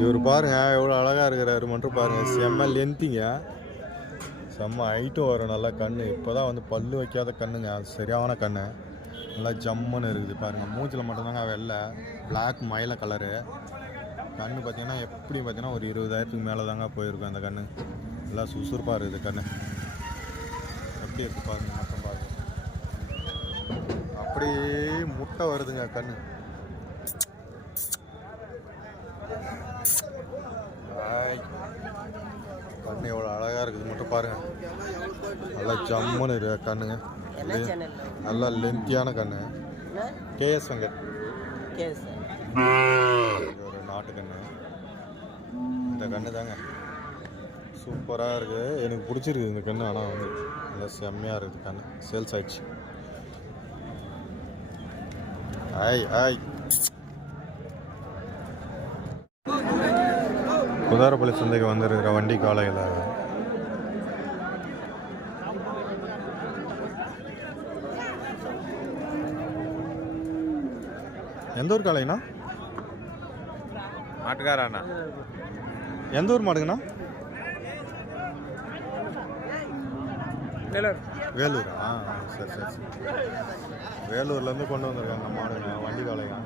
இவர் பாருங்க எவ்வளோ அழகாக இருக்கிறாரு. மட்டும் பாருங்க செம்ம லென்த்திங்க செம்ம ஹைட்டும் வரும் நல்லா கண்ணு. இப்போ தான் வந்து பல்லு வைக்காத கண்ணுங்க அது சரியான கண்ணு. நல்லா ஜம்முன்னு இருக்குது பாருங்கள் மூஞ்சில் மட்டும்தாங்க வெள்ளை. பிளாக் மயில கலரு கண்ணு பார்த்தீங்கன்னா எப்படி பார்த்தீங்கன்னா ஒரு இருபதாயிரத்துக்கு மேலே தாங்க போயிருக்கும் அந்த கண்ணு. நல்லா சுறுசுறுப்பாக இருக்குது கண்ணு. எப்படி இருக்குது பாருங்க மட்டும் பாருங்க. அப்படியே முட்டை வருதுங்க கண்ணு ஆய். கண்ணு எவ்வளோ அழகாக இருக்குது மட்டும் பாருங்க. நல்லா ஜம்முன்னு இருக்கு கண்ணுங்க. நல்லா லென்த்தியான கண்ணு. K S Venkat. ஒரு நாட்டு கண்ணு. இந்த கண்ணு தாங்க சூப்பராக இருக்குது எனக்கு பிடிச்சிருக்கு இந்த கண்ணு ஆனால் வந்து நல்லா செம்மையாக இருக்குது கண்ணு. சேல்ஸ் ஆயிடுச்சு. ஆய் ஆய் குதாரப்பள்ளி சந்தைக்கு வந்திருக்கிற வண்டி காலையில் எந்த ஊர் காளைங்கண்ணா? மாட்டுக்காரண்ணா. எந்த ஊர் மாடுங்கண்ணா? வேலூர். சரி சரி சரி. வேலூர்லேருந்து கொண்டு வந்திருக்காங்க மாடுங்க வண்டி காளைங்க.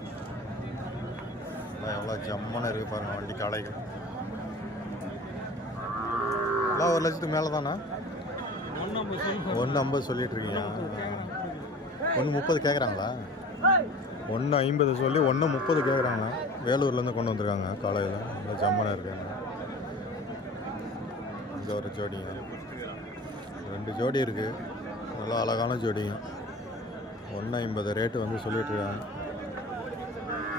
எல்லாம் எவ்வளோ ஜம்மன இருக்கு பாருங்க வண்டி காளைங்க எல்லாம் ஒரு லட்சத்துக்கு மேலே தானே ஒன்று ஐம்பது சொல்லிட்டு இருக்கீங்க ஒன்று முப்பது கேட்குறாங்களா ஒன்று ஐம்பது சொல்லி ஒன்று முப்பது கேட்குறாங்க வேலூர்லேருந்து கொண்டு வந்திருக்காங்க காலையில். நல்லா ஜம்மனாக இருக்காங்க. இந்த ஒரு ஜோடிங்க ரெண்டு ஜோடி இருக்குது நல்லா அழகான ஜோடிங்க ஒன்று ஐம்பது ரேட்டு வந்து சொல்லிட்டு இருக்காங்க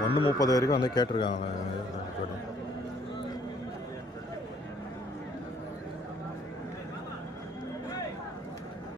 ஒன்று முப்பது வரைக்கும் வந்து கேட்டிருக்காங்க. ஜோடி.